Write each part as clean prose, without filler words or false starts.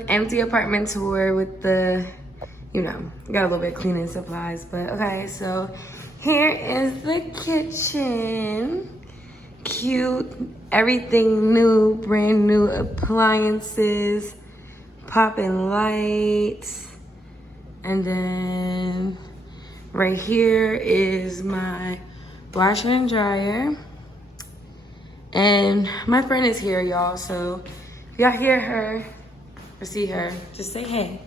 an empty apartment tour with the, you know, got a little bit of cleaning supplies. But okay, so here is the kitchen. Cute, everything new, brand new appliances, popping lights. And then right here is my washer and dryer. And my friend is here, y'all, so if y'all hear her or see her, just say hey.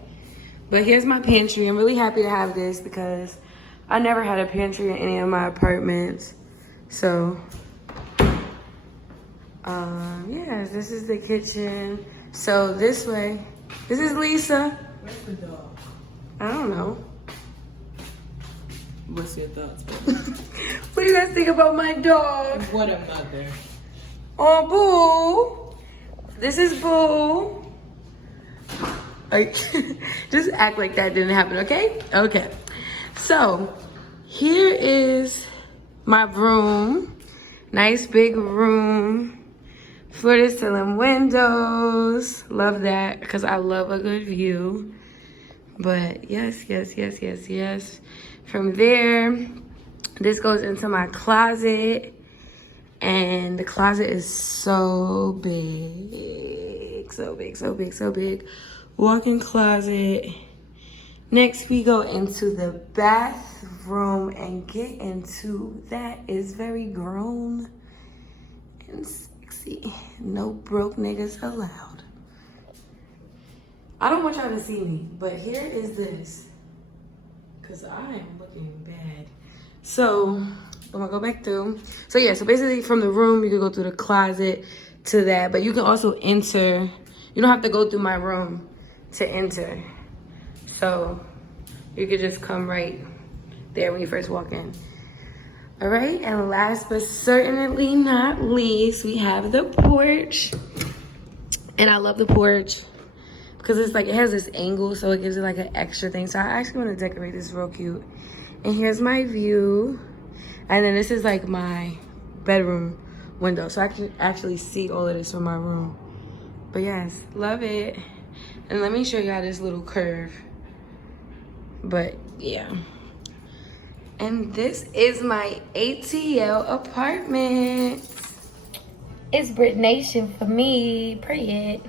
But here's my pantry. I'm really happy to have this because I never had a pantry in any of my apartments. So, yeah, this is the kitchen. So this way, this is Lisa. Where's the dog? I don't know. What's your thoughts? What do you guys think about my dog? What a mother. Oh, Boo. This is Boo. Like, just act like that didn't happen, okay? Okay. So, here is my room. Nice big room. Floor to ceiling windows. Love that because I love a good view. But yes. From there, this goes into my closet. And the closet is so big. So big. Walk-in closet. Next, we go into the bathroom and get into that is very grown and sexy. No broke niggas allowed. I don't want y'all to see me, but here is this. Because I am looking bad. So, I'm gonna go back through. So yeah, so basically from the room, you can go through the closet to that, but you can also enter. You don't have to go through my room to enter. So you could just come right there when you first walk in. All right, and last but certainly not least, we have the porch. And I love the porch because it's like, it has this angle, so it gives it like an extra thing. So I actually want to decorate this real cute. And here's my view. And then this is like my bedroom window. So I can actually see all of this from my room. But yes, love it. And let me show y'all this little curve. But yeah. And this is my ATL apartment. It's Brit Nation for me, period.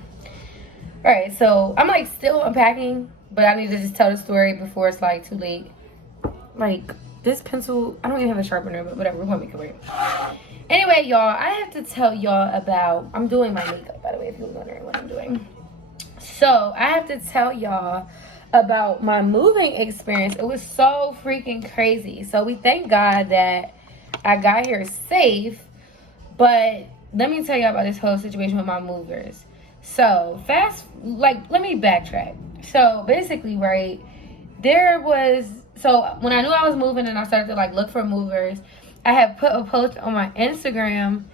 All right, so I'm like still unpacking, but I need to just tell the story before it's like too late. Like this pencil, I don't even have a sharpener, but whatever, we're gonna make it work. Anyway, y'all, I have to tell y'all about, I'm doing my makeup, by the way, if you're wondering what I'm doing. So I have to tell y'all about my moving experience. It was so freaking crazy. So we thank God that I got here safe, but let me tell y'all about this whole situation with my movers. So let me backtrack. So basically, right, so when I knew I was moving and I started to like look for movers, I had put a post on my Instagram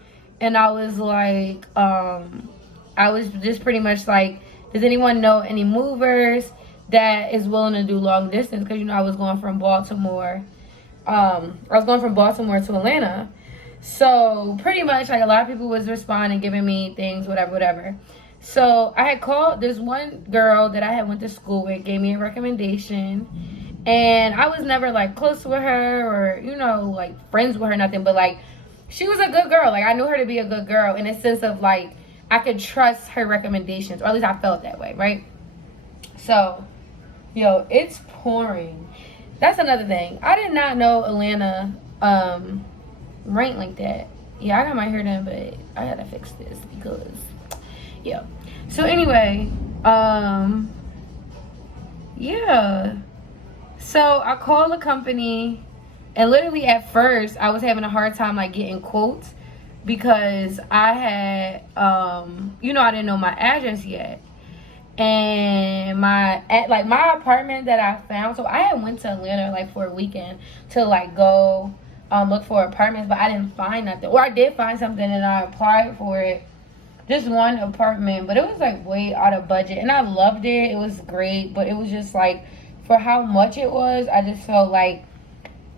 and I was like, I was just pretty much like, does anyone know any movers that is willing to do long distance? Because, you know, I was going from Baltimore. I was going from Baltimore to Atlanta. So pretty much like a lot of people was responding, giving me things, whatever. So I had called this one girl that I had went to school with, gave me a recommendation. And I was never like close with her or, you know, like friends with her, nothing. But like, she was a good girl. Like I knew her to be a good girl in a sense of like, I could trust her recommendations, or at least I felt that way, right? So, yo, it's pouring. That's another thing. I did not know Atlanta rained like that. Yeah, I got my hair done, but I gotta fix this because, yeah. So anyway, yeah. So I called the company, and literally at first I was having a hard time like getting quotes because I had, you know, I didn't know my address yet. And my apartment that I found, so I had went to Atlanta like for a weekend to like go look for apartments, but I didn't find nothing. Or I did find something and I applied for it. Just one apartment, but it was like way out of budget, and I loved it. It was great, but it was just like for how much it was, I just felt like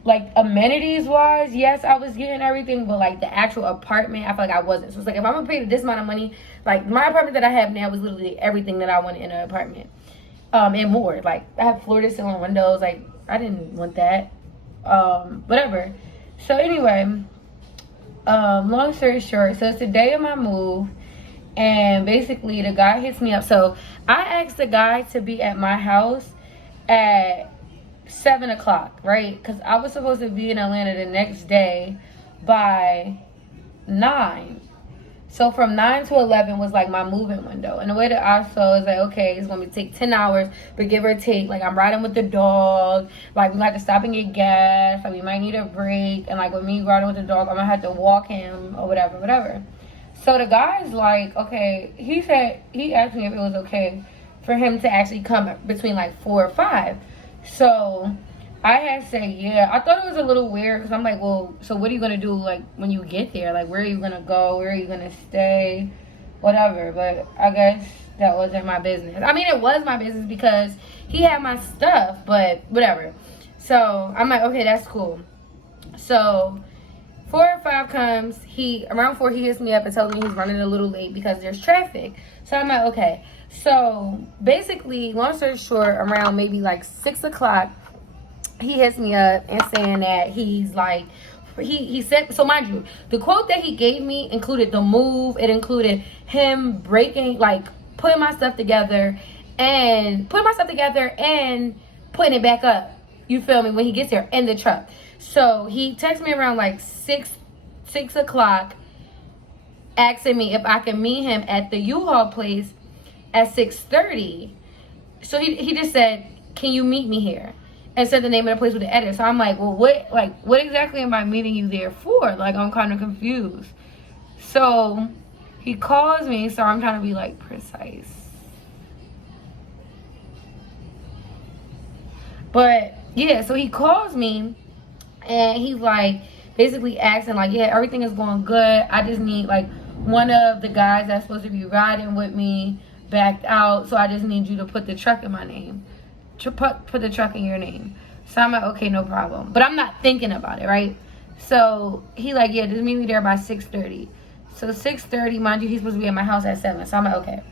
like amenities wise, yes, I was getting everything, but like the actual apartment, I feel like I wasn't. So it's like if I'm gonna pay this amount of money, like my apartment that I have now is literally everything that I wanted in an apartment, and more. Like I have floor to ceiling windows. Like I didn't want that, whatever. So anyway, long story short, so it's the day of my move, and basically the guy hits me up. So I asked the guy to be at my house at 7 o'clock, right? Because I was supposed to be in Atlanta the next day by 9. So from 9 to 11 was like my moving window. And the way that I saw is like, okay, it's going to take 10 hours, but give or take, like I'm riding with the dog, like we like to stop and get gas, like we might need a break. And like with me riding with the dog, I'm going to have to walk him or whatever. So the guy's like, okay, he asked me if it was okay for him to actually come between like 4 or 5. So I had said, yeah. I thought it was a little weird because I'm like, well, so what are you going to do, like, when you get there? Like, where are you going to go? Where are you going to stay? Whatever. But I guess that wasn't my business. I mean, it was my business because he had my stuff, but whatever. So I'm like, okay, that's cool. So 4 or 5 comes. Around 4, he hits me up and tells me he's running a little late because there's traffic. So I'm like, okay. So basically, long story short, around maybe like 6 o'clock, he hits me up and saying that he's like, he said, so mind you, the quote that he gave me included the move. It included him breaking, like putting my stuff together and putting putting it back up. You feel me? When he gets here in the truck. So he texted me around like 6 o'clock asking me if I can meet him at the U-Haul place at 6:30. So he just said, can you meet me here? And said the name of the place with the edit. So I'm like, well, what exactly am I meeting you there for? Like, I'm kind of confused. So he calls me, so I'm trying to be like precise. But yeah, so he calls me and he's like basically asking like, yeah, everything is going good. I just need like one of the guys that's supposed to be riding with me backed out, so I just need you to put the truck in my name. Put the truck in your name. So I'm like, okay, no problem. But I'm not thinking about it, right? So he like, yeah, just meet me there by 6:30. So 6:30, mind you, he's supposed to be at my house at 7. So I'm like, okay.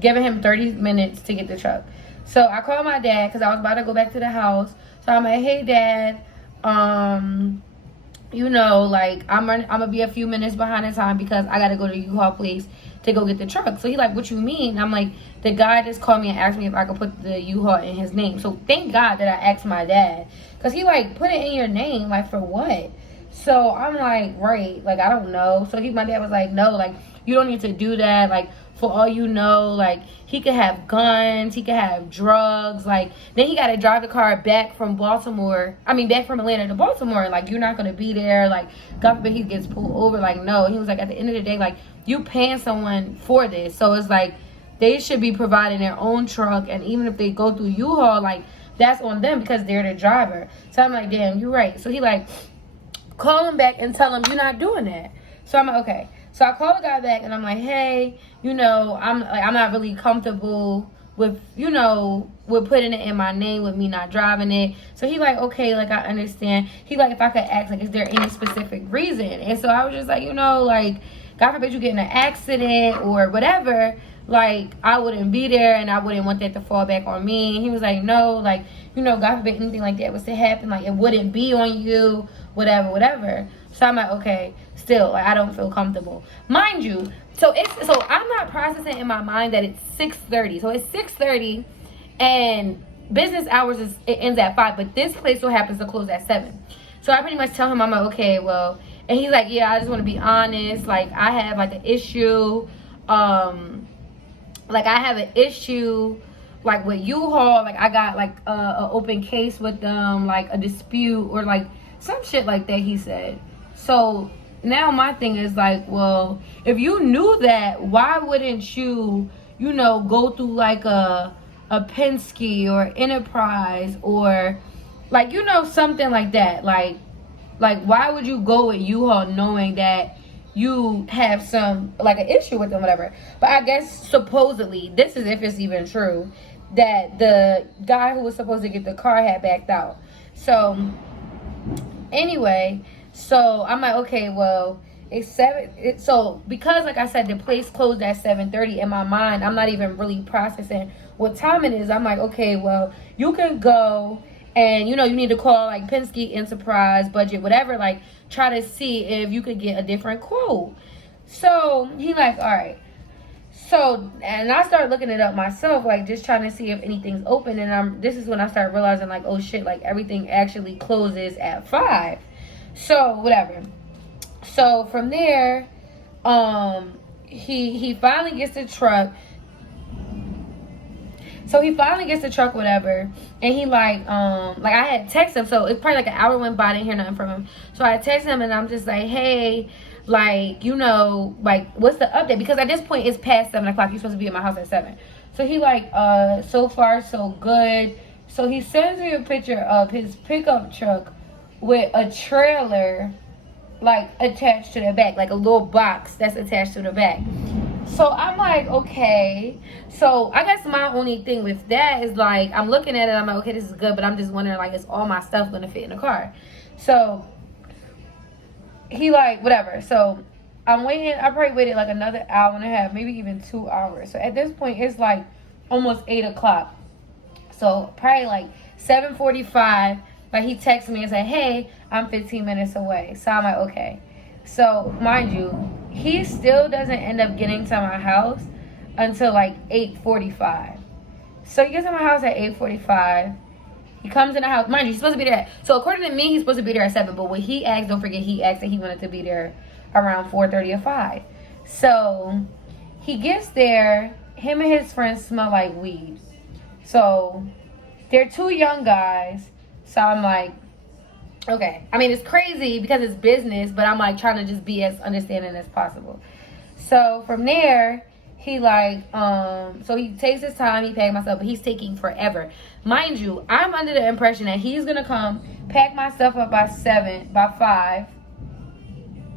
Giving him 30 minutes to get the truck. So I called my dad because I was about to go back to the house. So I'm like, hey dad, you know, like I'm gonna be a few minutes behind in time because I gotta go to U-Haul place to go get the truck. So he like, what you mean? I'm like, the guy just called me and asked me if I could put the U-Haul in his name. So thank God that I asked my dad, because he like, put it in your name, like for what? So I'm like, right, like I don't know. So my dad was like, no, like you don't need to do that. Like for all you know, like he could have guns, he could have drugs. Like then he got to drive the car back from back from Atlanta to Baltimore. And like you're not gonna be there. Like God forbid he gets pulled over. Like no. And he was like, at the end of the day, like you paying someone for this, so it's like they should be providing their own truck. And even if they go through U-Haul, like that's on them because they're the driver. So I'm like, damn, you're right. So he like, call him back and tell him you're not doing that. So I'm like, okay. So I call the guy back and I'm like, hey, you know, I'm not really comfortable with, you know, with putting it in my name with me not driving it. So he like, okay, like I understand. He like, if I could ask, like, is there any specific reason? And so I was just like, you know, like, God forbid you get in an accident or whatever, like I wouldn't be there and I wouldn't want that to fall back on me. And he was like, no, like, you know, God forbid anything like that was to happen, like it wouldn't be on you, whatever. So I'm like, okay, still, like I don't feel comfortable. Mind you, so I'm not processing in my mind that it's 6:30. So it's 6:30 and business hours it ends at 5, but this place so happens to close at 7. So I pretty much tell him, I'm like, okay, well, and he's like, yeah, I just want to be honest, like I have like an issue, like with U-Haul, like I got like a open case with them, like a dispute or like some shit like that, he said. So now my thing is like, well, if you knew that, why wouldn't you, you know, go through like a Penske or Enterprise or like, you know, something like that. Like why would you go with U-Haul knowing that you have some like an issue with them, whatever? But I guess supposedly, this is if it's even true, that the guy who was supposed to get the car had backed out. So Anyway, so I'm like, okay, well, it's so because like I said, the place closed at 7:30. In my mind, I'm not even really processing what time it is. I'm like, okay, well, you can go, and you need to call like Penske, Enterprise, Budget, whatever, like try to see if you could get a different quote. So he like, all right. So, and I started looking it up myself, like just trying to see if anything's open. And this is when I started realizing, like, oh shit, like everything actually closes at 5. So whatever. So from there, he finally gets the truck. So he finally gets the truck, whatever, and he like I had texted him. So it's probably like an hour went by, I didn't hear nothing from him. So I texted him, and I'm just like, hey, like, like, what's the update? Because at this point it's past 7 o'clock. You're supposed to be at my house at 7. So he like, so far so good. So he sends me a picture of his pickup truck with a trailer like attached to the back, like a little box that's attached to the back. So I'm like, okay. So I guess my only thing with that is like, I'm looking at it, I'm like, okay, this is good, but I'm just wondering, like, is all my stuff gonna fit in the car? So he like, whatever. So I'm waiting. I probably waited like another hour and a half, maybe even 2 hours. So at this point, it's like almost 8 o'clock. So probably like 7:45. Like he texted me and said, hey, I'm 15 minutes away. So I'm like, okay. So mind you, he still doesn't end up getting to my house until like 8:45. So he gets to my house at 8:45. He comes in the house. Mind you, he's supposed to be there. So according to me, he's supposed to be there at 7. But when he asked, don't forget, he asked that he wanted to be there around 4:30 or 5. So he gets there. Him and his friends smell like weed. So they're 2 young guys. So I'm like, okay. I mean, it's crazy because it's business, but I'm like trying to just be as understanding as possible. So from there, he like, so he takes his time, he packed my stuff, but he's taking forever. Mind you, I'm under the impression that he's gonna come, pack my stuff up by 5.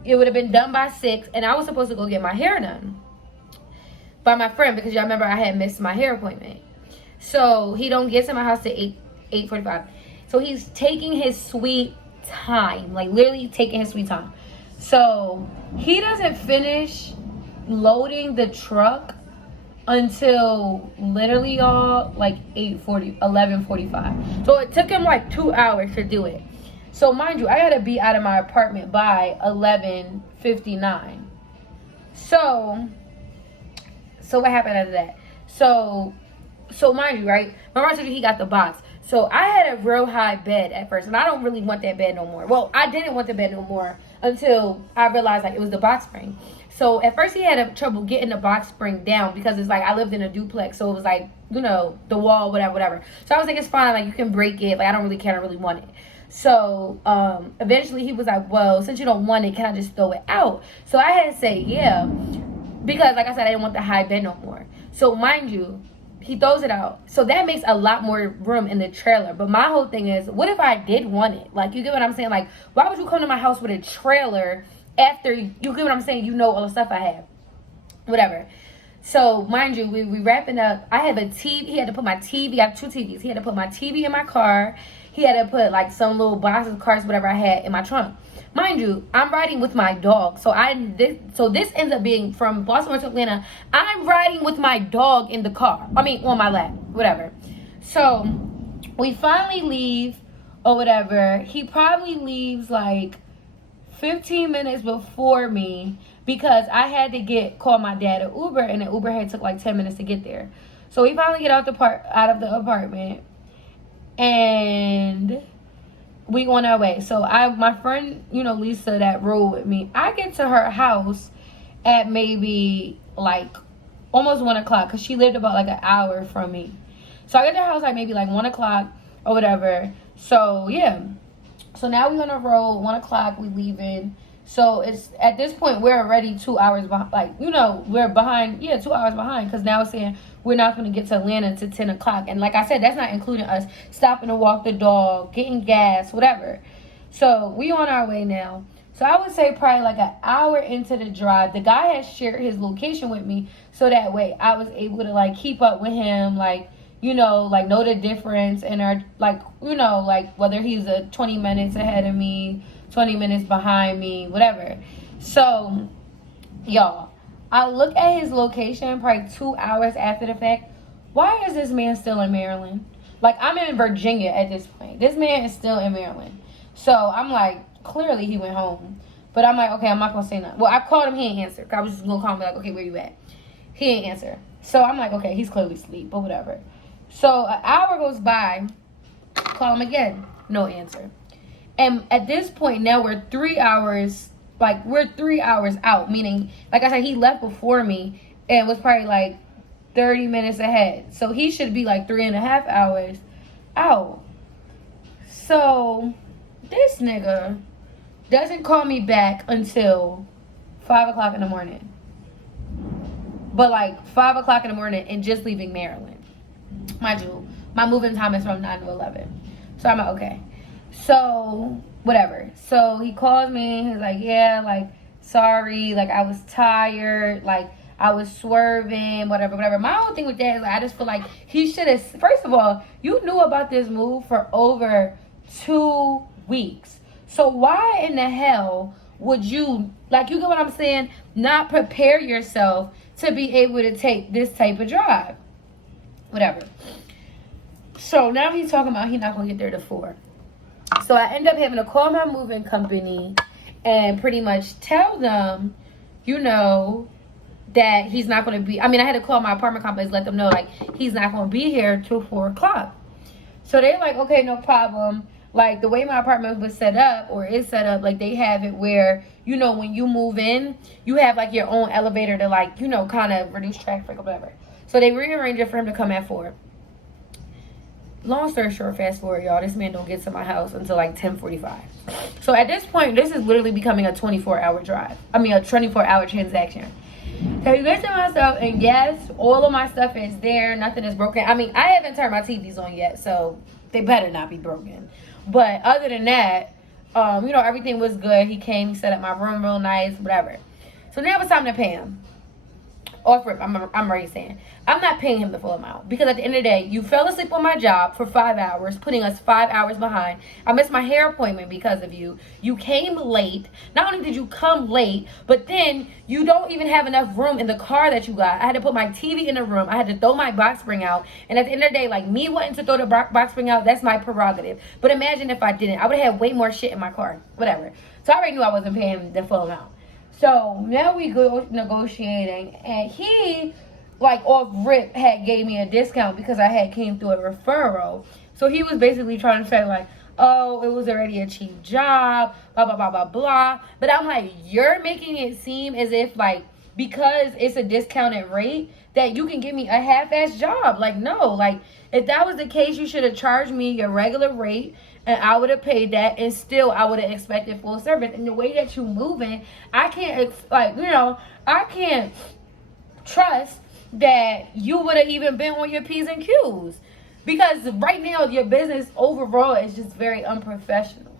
It would have been done by 6, and I was supposed to go get my hair done by my friend, because y'all remember I had missed my hair appointment. So he don't get to my house to 8:45. So he's taking his sweet time, like literally taking his sweet time. So he doesn't finish loading the truck until literally y'all like 11:45. So it took him like 2 hours to do it. So mind you, I gotta be out of my apartment by 11:59. So what happened after that? So mind you, right? Remember I told you he got the box. So I had a real high bed at first, and I don't really want that bed no more. Well, I didn't want the bed no more until I realized like it was the box spring. So at first he had trouble getting the box spring down because it's like I lived in a duplex, so it was like, the wall, whatever. So I was like, it's fine, like you can break it, like I don't really care, I don't really want it. So eventually he was like, well, since you don't want it, can I just throw it out? So I had to say yeah, because like I said, I didn't want the high bed no more. So mind you, he throws it out. So that makes a lot more room in the trailer. But my whole thing is, what if I did want it? Like, you get what I'm saying? Like, why would you come to my house with a trailer after, you get what I'm saying? You know all the stuff I have. Whatever. So, mind you, we wrapping up. I have a TV. He had to put my TV. I have 2 TVs. He had to put my TV in my car. He had to put, like, some little boxes, cards, whatever I had in my trunk. Mind you, I'm riding with my dog. So this ends up being from Baltimore to Atlanta. I'm riding with my dog in the car. I mean, on my lap, whatever. So we finally leave or whatever. He probably leaves like 15 minutes before me because I had to call my dad an Uber, and the Uber had took like 10 minutes to get there. So we finally get out of the apartment, and we on our way. So my friend, Lisa, that rode with me, I get to her house at maybe like almost 1 o'clock because she lived about like an hour from me. So I get to her house like maybe like 1 o'clock or whatever. So yeah. So now we on the road, 1 o'clock, we leaving. So it's at this point we're already 2 hours behind, like, we're behind, 2 hours behind, because now it's saying we're not going to get to Atlanta until 10 o'clock. And like I said, that's not including us stopping to walk the dog, getting gas, whatever. So we on our way now. So I would say probably like an hour into the drive, the guy has shared his location with me, so that way I was able to like keep up with him, like, you know, like know the difference and are like, you know, like whether he's 20 minutes ahead of me, 20 minutes behind me, whatever. So, y'all, I look at his location probably 2 hours after the fact. Why is this man still in Maryland? Like, I'm in Virginia at this point. This man is still in Maryland. So I'm like, clearly he went home. But I'm like, okay, I'm not gonna say nothing. Well, I called him, he ain't answer. I was just gonna call him, like, okay, where you at? He ain't answer. So I'm like, okay, he's clearly asleep, but whatever. So an hour goes by, call him again, no answer. And at this point now we're 3 hours, like we're 3 hours out, meaning, like I said, he left before me and was probably like 30 minutes ahead. So he should be like 3.5 hours out. So this nigga doesn't call me back until 5 o'clock in the morning. But like 5 o'clock in the morning and just leaving Maryland. Mind you, my moving time is from 9 to 11. So I'm like, okay. So, whatever. So he calls me. He's like, yeah, like, sorry. Like, I was tired. Like, I was swerving, whatever. My whole thing with that is, like, I just feel like he should have, first of all, you knew about this move for over 2 weeks. So why in the hell would you, like, you get what I'm saying, not prepare yourself to be able to take this type of drive? Whatever. So now he's talking about he's not going to get there till 4. So I end up having to call my moving company and pretty much tell them, you know, that he's not going to be, I mean, I had to call my apartment complex, let them know, like, he's not going to be here till 4 o'clock. So they're like, okay, no problem. Like, the way my apartment was set up, or is set up, like, they have it where, you know, when you move in, you have, like, your own elevator to, like, you know, kind of reduce traffic or whatever. So they rearranged it for him to come at 4. Long story short, fast forward, y'all, this man don't get to my house until, like, 10:45. So at this point, this is literally becoming a 24-hour drive. I mean, a 24-hour transaction. So he gets to my stuff, and yes, all of my stuff is there. Nothing is broken. I mean, I haven't turned my TVs on yet, so they better not be broken. But other than that, you know, everything was good. He came, he set up my room real nice, whatever. So now it's time to pay him. Off rip, I'm already saying, I'm not paying him the full amount, because at the end of the day, you fell asleep on my job for 5 hours, putting us 5 hours behind. I missed my hair appointment because of you. You came late. Not only did you come late, but then you don't even have enough room in the car that you got. I had to put my TV in the room. I had to throw my box spring out. And at the end of the day, like, me wanting to throw the box spring out, that's my prerogative. But imagine if I didn't. I would have had way more shit in my car. Whatever. So I already knew I wasn't paying the full amount. So now we go negotiating, and he, like, off rip had gave me a discount because I had came through a referral. So he was basically trying to say, like, oh, it was already a cheap job, blah, blah, blah, blah, blah. But I'm like, you're making it seem as if, like, because it's a discounted rate, that you can give me a half-ass job. Like, no. Like, if that was the case, you should have charged me your regular rate, and I would have paid that, and still I would have expected full service. And the way that you moving, I can't, like, you know, I can't trust that you would have even been on your P's and Q's. Because right now, your business overall is just very unprofessional.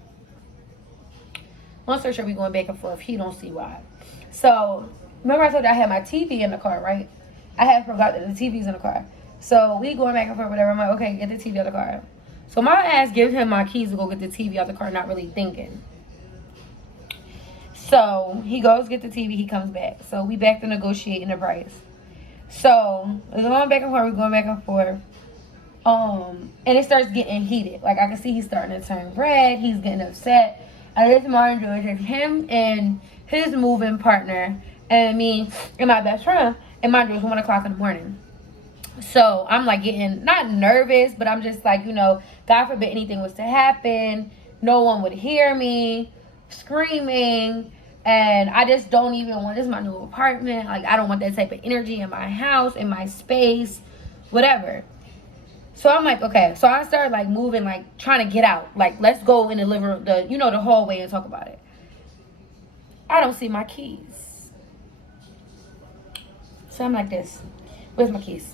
Long story short, we going back and forth. He don't see why. So, remember I told you I had my TV in the car, right? I had forgot that the TV's in the car. So, we going back and forth, whatever. I'm like, okay, get the TV out of the car. So my ass gives him my keys to go get the TV out the car, not really thinking. So he goes get the TV, he comes back. So we back to negotiating the price. So we're going back and forth, we're going back and forth. And it starts getting heated. Like, I can see he's starting to turn red, he's getting upset. And this morning, it was him and his moving partner and me and my best friend. And mine was 1 o'clock in the morning. So I'm like getting, not nervous, but I'm just like, you know, God forbid anything was to happen, no one would hear me screaming, and I just don't even want, this is my new apartment, like, I don't want that type of energy in my house, in my space, whatever. So I'm like, okay. So I started like moving, like trying to get out, like, let's go in the living room, the, you know, the hallway and talk about it. I don't see my keys. So I'm like this, where's my keys?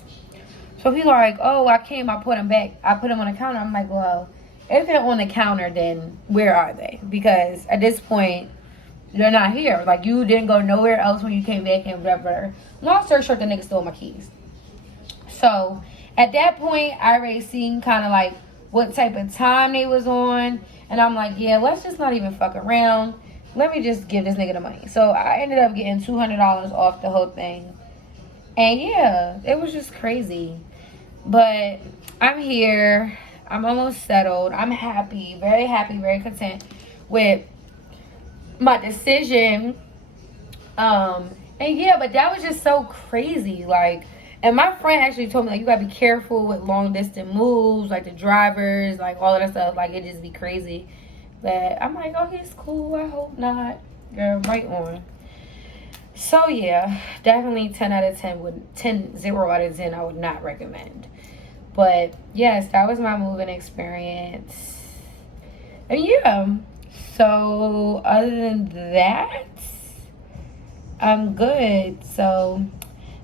So he's like, oh, I put them back. I put them on the counter. I'm like, well, if they're on the counter, then where are they? Because at this point, they're not here. Like, you didn't go nowhere else when you came back and whatever. Long story short, the nigga stole my keys. So At that point, I already seen kind of like what type of time they was on. And I'm like, yeah, let's just not even fuck around. Let me just give this nigga the money. So I ended up getting $200 off the whole thing. And yeah, it was just crazy. But I'm here. I'm almost settled. I'm happy, very content with my decision. And yeah, but that was just so crazy. Like, and my friend actually told me, like, you gotta be careful with long distance moves, like the drivers, like all of that stuff. Like, it just be crazy. But I'm like, okay, it's cool. I hope not. Girl, right on. So yeah, definitely 10 out of 10 0 out of 10 I would not recommend. But yes, that was my moving experience. And yeah, so other than that, I'm good. So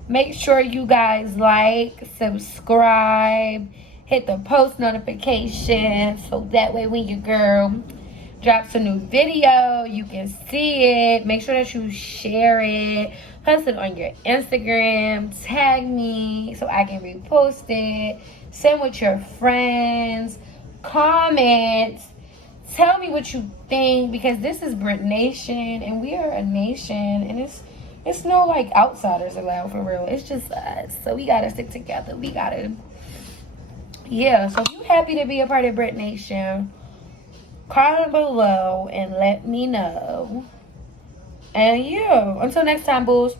make sure you guys like, subscribe, hit the post notification so that way when your girl drops a new video, you can see it. Make sure that you share it, post it on your Instagram, tag me so I can repost it, send with your friends, comment, tell me what you think, because this is Brit Nation and we are a nation, and it's no like outsiders allowed, for real. It's just us. So we gotta stick together. We gotta, yeah. So if you happy to be a part of Brit Nation, comment below and let me know. And yeah, until next time, bulls.